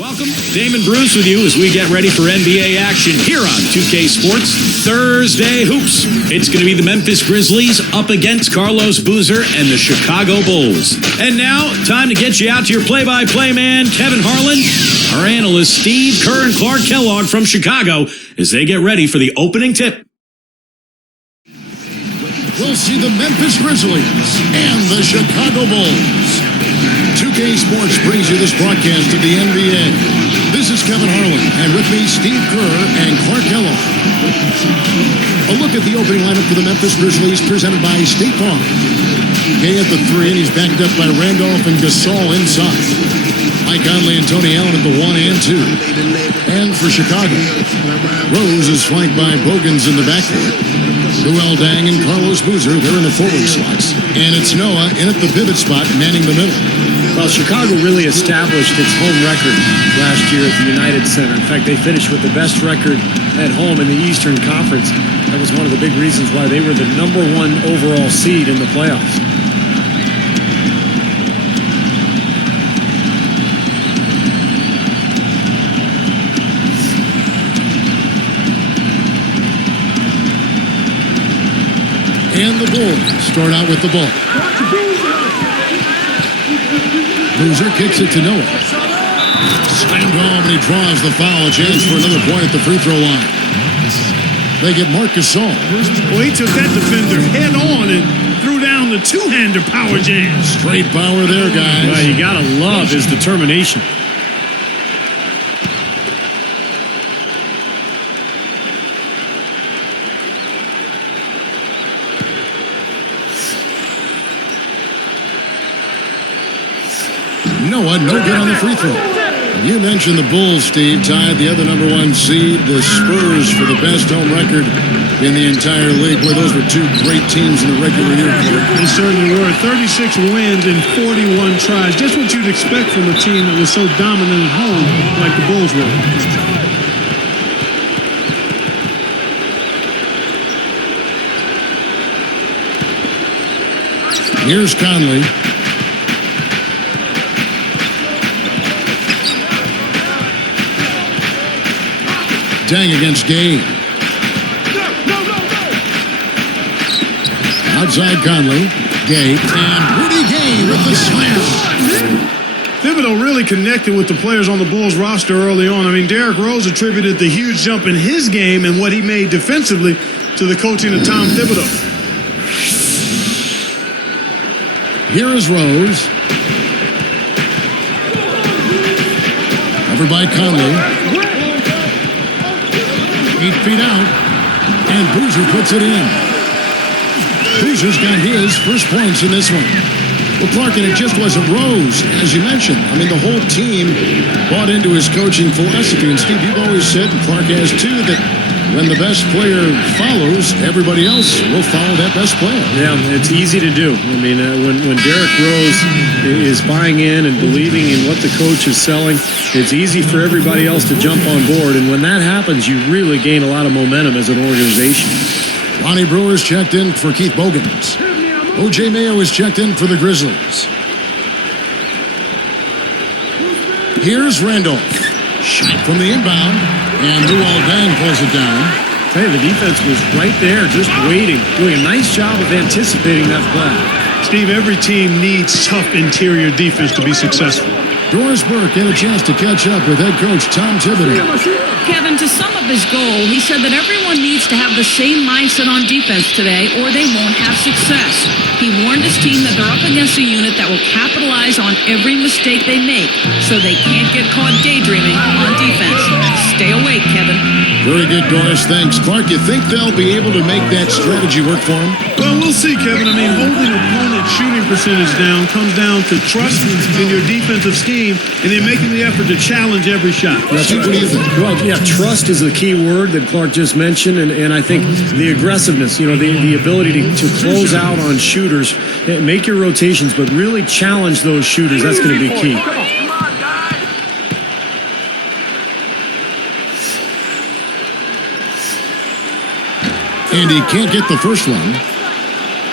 Welcome, Damon Bruce with you as we get ready for NBA action here on 2K Sports Thursday Hoops. It's going to be the Memphis Grizzlies up against Carlos Boozer and the Chicago Bulls. And now, time to get you out to your play-by-play man, Kevin Harlan, our analysts Steve Kerr and Clark Kellogg from Chicago as they get ready for the opening tip. We'll see the Memphis Grizzlies and the Chicago Bulls. 2K Sports brings you this broadcast of the NBA. This is Kevin Harlan, and with me, Steve Kerr and Clark Kellogg. A look at the opening lineup for the Memphis Grizzlies presented by State Farm. Gay at the 3, and he's backed up by Randolph and Gasol inside. Mike Conley and Tony Allen at the 1 and 2. And for Chicago, Rose is flanked by Bogans in the backcourt. Luol Deng and Carlos Boozer, they're in the forward slots. And it's Noah in at the pivot spot, manning the middle. Well, Chicago really established its home record last year at the United Center. In fact, they finished with the best record at home in the Eastern Conference. That was one of the big reasons why they were the #1 overall seed in the playoffs. And the Bulls start out with the ball. Boozer kicks it to Noah. Slammed home, and he draws the foul. A chance for another point at the free throw line. They get Marc Gasol. Well, he took that defender head on and threw down the two-hander power jam. Straight power there, guys. Well, you got to love his determination. Noah, no good on the free throw. You mentioned the Bulls, Steve, tied the other #1 seed, the Spurs, for the best home record in the entire league. Boy, those were two great teams in the regular year. They certainly were. 36 wins in 41 tries. Just what you'd expect from a team that was so dominant at home like the Bulls were. Here's Conley. Deng against Gay. Outside Conley. Gay. And Rudy Gay with the slam. Thibodeau really connected with the players on the Bulls roster early on. I mean, Derrick Rose attributed the huge jump in his game and what he made defensively to the coaching of Tom Thibodeau. Here is Rose. Covered by Conley. 8 feet out, and Boozer puts it in. Boozer's got his first points in this one. Well, Clark, and it just wasn't Rose, as you mentioned. I mean, the whole team bought into his coaching philosophy. And Steve, you've always said, and Clark has too, that when the best player follows, everybody else will follow that best player. Yeah, it's easy to do. I mean, when Derrick Rose is buying in and believing in what the coach is selling, it's easy for everybody else to jump on board. And when that happens, you really gain a lot of momentum as an organization. Lonnie Brewer's checked in for Keith Bogans. O.J. Mayo is checked in for the Grizzlies. Here's Randolph. Shot from the inbound, and Luol Deng pulls it down. Hey, the defense was right there, just waiting, doing a nice job of anticipating that play. Steve, every team needs tough interior defense to be successful. Doris Burke had a chance to catch up with head coach Tom Thibodeau. Kevin, to sum up his goal, he said that everyone needs to have the same mindset on defense today or they won't have success. He warned his team that they're up against a unit that will capitalize on every mistake they make so they can't get caught daydreaming on defense. Stay awake, Kevin. Very good, Doris. Thanks. Clark, you think they'll be able to make that strategy work for them? Well, we'll see, Kevin. I mean, holding opponent shooting percentage down comes down to trust in your defensive scheme and then making the effort to challenge every shot. Steve, what do you think? Well, yeah, trust is the key word that Clark just mentioned, and I think the aggressiveness, you know, the ability to close out on shooters, make your rotations, but really challenge those shooters. That's going to be key. And he can't get the first one.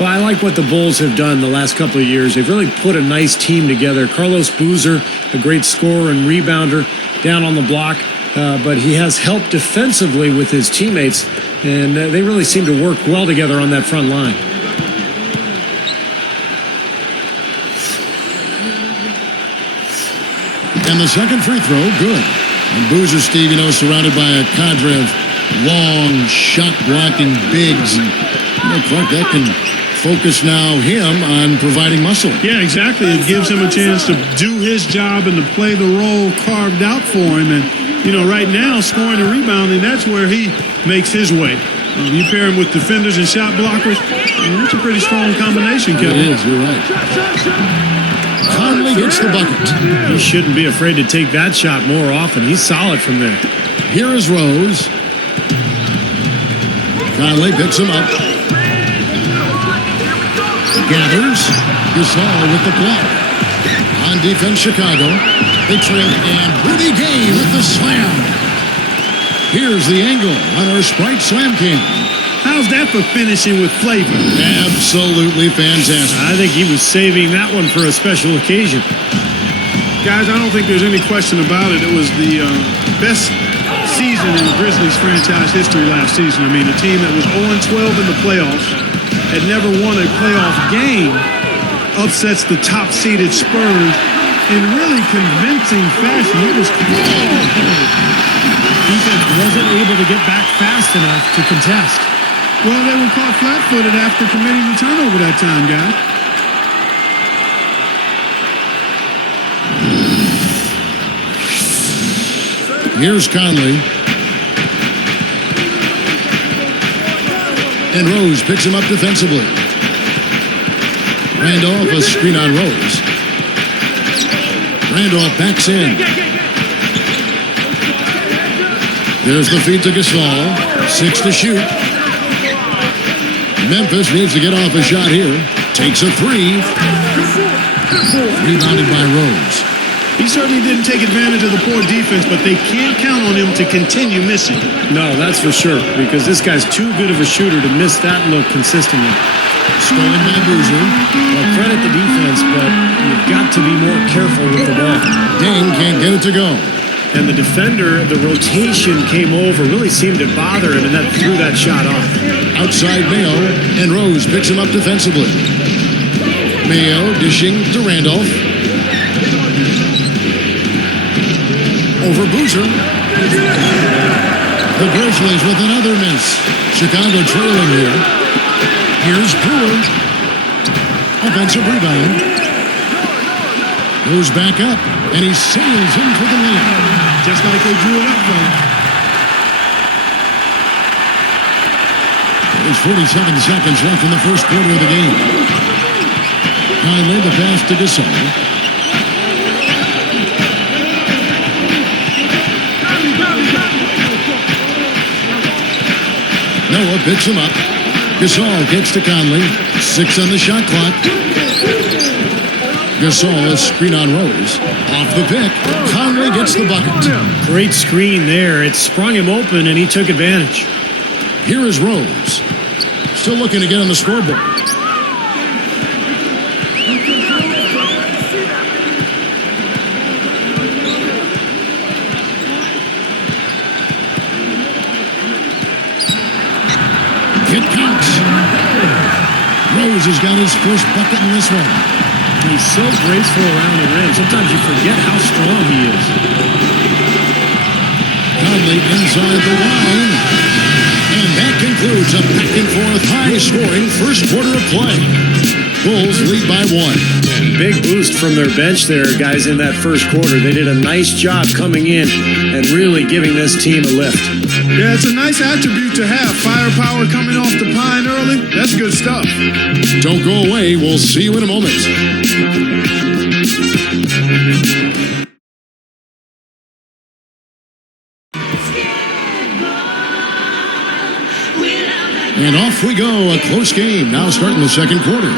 Well, I like what the Bulls have done the last couple of years. They've really put a nice team together. Carlos Boozer, a great scorer and rebounder. down on the block, but he has help defensively with his teammates, and they really seem to work well together on that front line. And the second free throw, good. And Boozer, Steve, surrounded by a cadre of long, shot-blocking bigs. And Clark, that can focus now him on providing muscle. Yeah, exactly. It gives him a chance to do his job and to play the role carved out for him. And, right now, scoring and rebounding, that's where he makes his way. You pair him with defenders and shot blockers, it's a pretty strong combination, Kevin. It is, you're right. Conley gets the bucket. He shouldn't be afraid to take that shot more often. He's solid from there. Here is Rose. Conley picks him up. Gathers. Gasol with the block. On defense, Chicago. They trail, and Rudy Gay with the slam. Here's the angle on our Sprite Slam Cam. How's that for finishing with flavor? Absolutely fantastic. I think he was saving that one for a special occasion. Guys, I don't think there's any question about it. It was the best season in the Grizzlies franchise history last season. I mean, a team that was 0-12 in the playoffs, had never won a playoff game, upsets the top-seeded Spurs in really convincing fashion. It was Defense wasn't able to get back fast enough to contest. Well, they were caught flat-footed after committing the turnover that time, guys. Here's Conley. And Rose picks him up defensively. Randolph, a screen on Rose. Randolph backs in. There's the feed to Gasol. 6 to shoot. Memphis needs to get off a shot here. Takes a 3. Rebounded by Rose. He certainly didn't take advantage of the poor defense, but they can't count on him to continue missing. No, that's for sure, because this guy's too good of a shooter to miss that look consistently. Stolen by Boozer. Well, credit the defense, but you've got to be more careful with the ball. Dane can't get it to go. And the defender, the rotation came over, really seemed to bother him, and that threw that shot off. Outside Mayo, and Rose picks him up defensively. Mayo dishing to Randolph. Over Boozer. The Grizzlies with another miss. Chicago trailing here. Here's Brewer. Offensive rebound. Goes back up, and he sails in for the lead. Just like they drew it up, though. There's 47 seconds left in the first quarter of the game. Conley, the pass to Gasol. Noah picks him up. Gasol gets to Conley. 6 on the shot clock. Gasol, a screen on Rose. Off the pick. Conley gets the bucket. Great screen there. It sprung him open, and he took advantage. Here is Rose. Still looking to get on the scoreboard. It counts. Rose has got his first bucket in this one. He's so graceful around the rim. Sometimes you forget how strong he is. Conley inside the line. And that concludes a back-and-forth high-scoring first quarter of play. Bulls lead by 1. Big boost from their bench there, guys, in that first quarter. They did a nice job coming in and really giving this team a lift. Yeah, it's a nice attribute to have. Firepower coming off the pine early. That's good stuff. Don't go away. We'll see you in a moment. And off we go. A close game. Now starting the second quarter.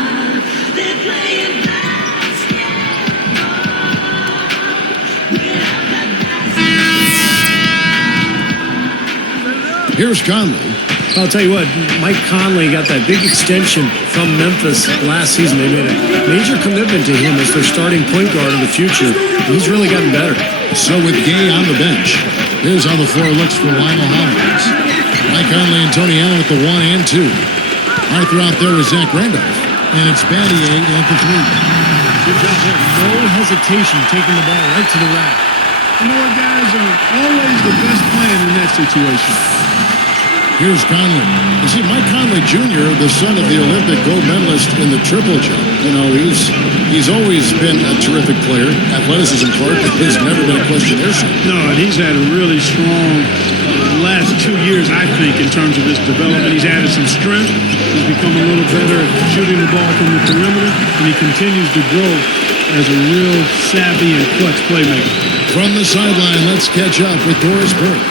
Here's Conley. I'll tell you what, Mike Conley got that big extension from Memphis last season. They made a major commitment to him as their starting point guard in the future. He's really gotten better. So with Gay on the bench, here's how the floor looks for Lionel Hollins. Mike Conley and Tony Allen with the 1 and 2. Arthur out there with Zach Randolph. And it's Battier at the 3. Good job there. No hesitation taking the ball right to the rack. You know what, guys? Always the best plan in that situation. Here's Conley. You see, Mike Conley Jr., the son of the Olympic gold medalist in the triple jump. You know, he's always been a terrific player. Athleticism, Clark, has never been a question there, sir. No, and he's had a really strong last 2 years, I think, in terms of his development. He's added some strength. He's become a little better at shooting the ball from the perimeter, and he continues to grow as a real savvy and clutch playmaker. From the sideline, let's catch up with Doris Burke.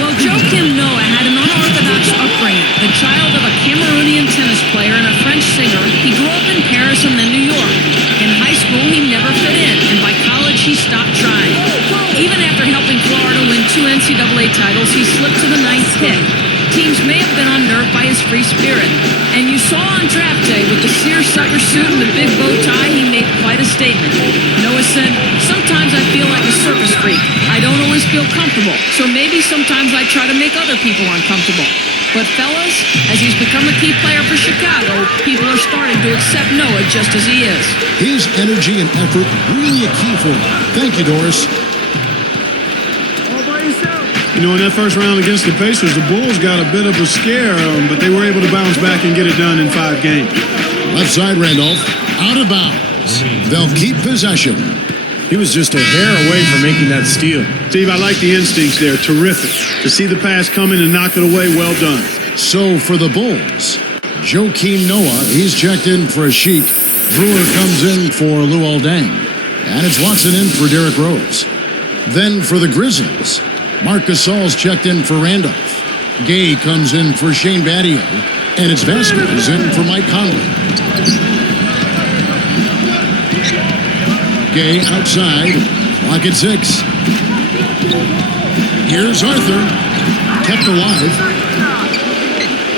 Well, Joakim Noah had an unorthodox upbringing. The child of a Cameroonian tennis player and a French singer, he grew up in Paris and then New York. In high school, he never fit in, and by college, he stopped trying. Even after helping Florida win 2 NCAA titles, he slipped to the 9th pick. Teams may have been unnerved by his free spirit. And you saw on draft day with the seersucker suit and the big bow tie, he made quite a statement. Noah said, "Sometimes I feel like a circus freak. I don't always feel comfortable, so maybe sometimes I try to make other people uncomfortable. But fellas, as he's become a key player for Chicago, people are starting to accept Noah just as he is." His energy and effort really a key for him. Thank you, Doris. You know, in that first round against the Pacers, the Bulls got a bit of a scare, but they were able to bounce back and get it done in 5 games. Left side, Randolph. Out of bounds. They'll keep possession. He was just a hair away from making that steal. Steve, I like the instincts there. Terrific. To see the pass coming and knock it away, well done. So for the Bulls, Joakim Noah, he's checked in for a Sheik. Brewer comes in for Luol Deng. And it's Watson in for Derrick Rose. Then for the Grizzlies, Marc Gasol's checked in for Randolph. Gay comes in for Shane Battier. And it's Vasquez in for Mike Conley. Gay outside. Clock at 6. Here's Arthur. Kept alive.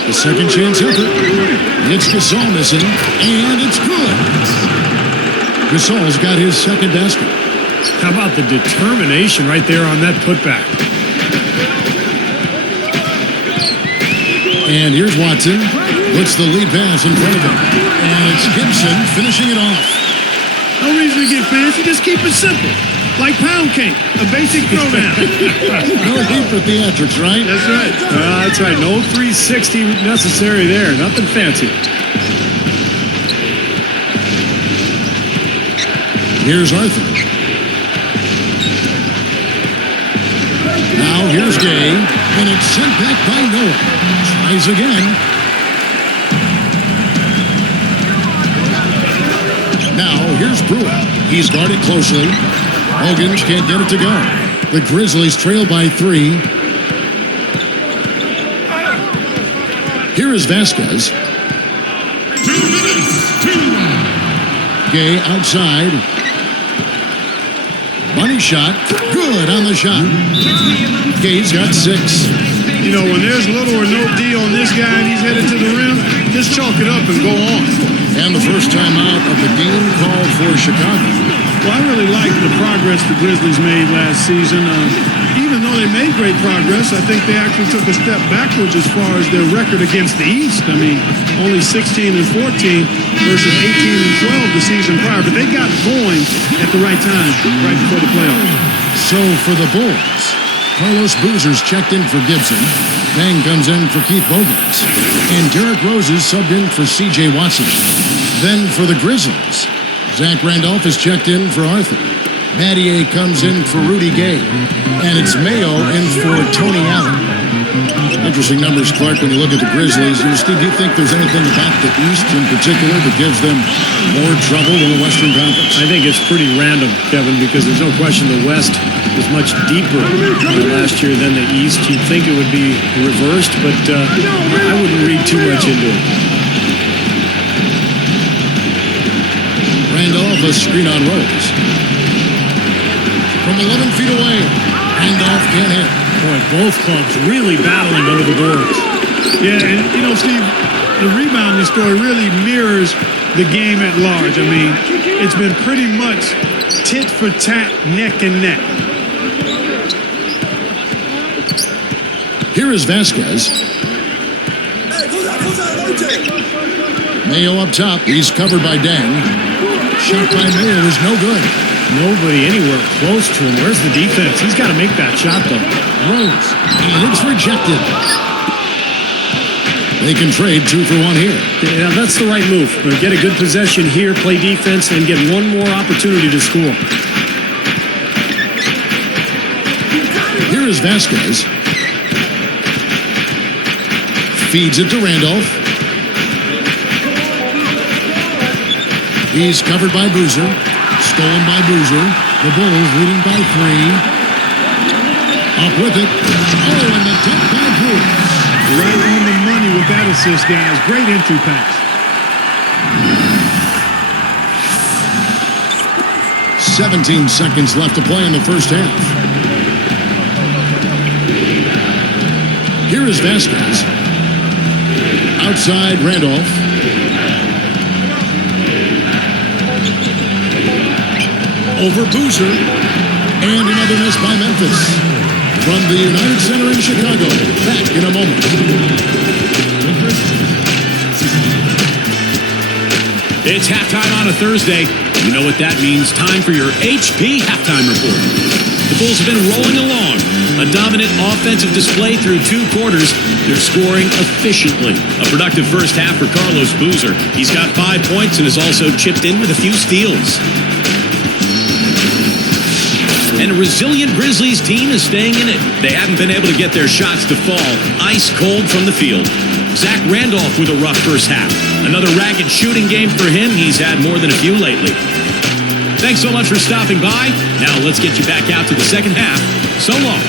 The second chance effort. It's Gasol missing. And it's good. Gasol's got his second basket. How about the determination right there on that putback? And here's Watson. Puts the lead pass in front of him. And it's Gibson finishing it off. No reason to get fancy. Just keep it simple. Like pound cake. A basic throwdown. No need for theatrics, right? That's right. That's right. No 360 necessary there. Nothing fancy. Here's Arthur. Now here's Gay. And it's sent back by Noah. Tries again. Now here's Brewer. He's guarded closely. Hogan can't get it to go. The Grizzlies trail by 3. Here is Vasquez. Gay outside. Money shot. Good on the shot. Gay's got 6. You know, when there's little or no D on this guy and he's headed to the rim, just chalk it up and go on. And the first time out of the game called for Chicago. Well, I really liked the progress the Grizzlies made last season. Even though they made great progress, I think they actually took a step backwards as far as their record against the East. I mean, only 16 and 14 versus 18 and 12 the season prior. But they got going at the right time, right before the playoffs. So for the Bulls, Carlos Boozer's checked in for Gibson. Bang comes in for Keith Bogans. And Derrick Rose is subbed in for C.J. Watson. Then for the Grizzlies, Zach Randolph is checked in for Arthur. Battier comes in for Rudy Gay. And it's Mayo in for Tony Allen. Interesting numbers, Clark, when you look at the Grizzlies. Steve, do you think there's anything about the East in particular that gives them more trouble than the Western Conference? I think it's pretty random, Kevin, because there's no question the West was much deeper last year than the East. You'd think it would be reversed, but I wouldn't read too much into it. Randolph, a screen on Rose. From 11 feet away, Randolph can't hit. Boy, both clubs really battling under the boards. Yeah, and you know, Steve, the rebounding story really mirrors the game at large. I mean, it's been pretty much tit for tat, neck and neck. Here is Vasquez. Mayo up top. He's covered by Dang. Shot by Mayo is no good. Nobody anywhere close to him. Where's the defense? He's got to make that shot, though. Rose. And it's rejected. They can trade 2 for 1 here. Yeah, that's the right move. Get a good possession here, play defense, and get one more opportunity to score. Here is Vasquez. Feeds it to Randolph. He's covered by Boozer. Stolen by Boozer. The Bulls leading by 3. Up with it. Oh, and the dunk by Bruce. Right on the money with that assist, guys. Great entry pass. 17 seconds left to play in the first half. Here is Vasquez. Outside Randolph. Over Boozer. And another miss by Memphis. From the United Center in Chicago. Back in a moment. It's halftime on a Thursday. You know what that means. Time for your HP halftime report. The Bulls have been rolling along. A dominant offensive display through 2 quarters. They're scoring efficiently. A productive first half for Carlos Boozer. He's got 5 points and has also chipped in with a few steals. And a resilient Grizzlies team is staying in it. They haven't been able to get their shots to fall. Ice cold from the field. Zach Randolph with a rough first half. Another ragged shooting game for him. He's had more than a few lately. Thanks so much for stopping by. Now let's get you back out to the second half. So long.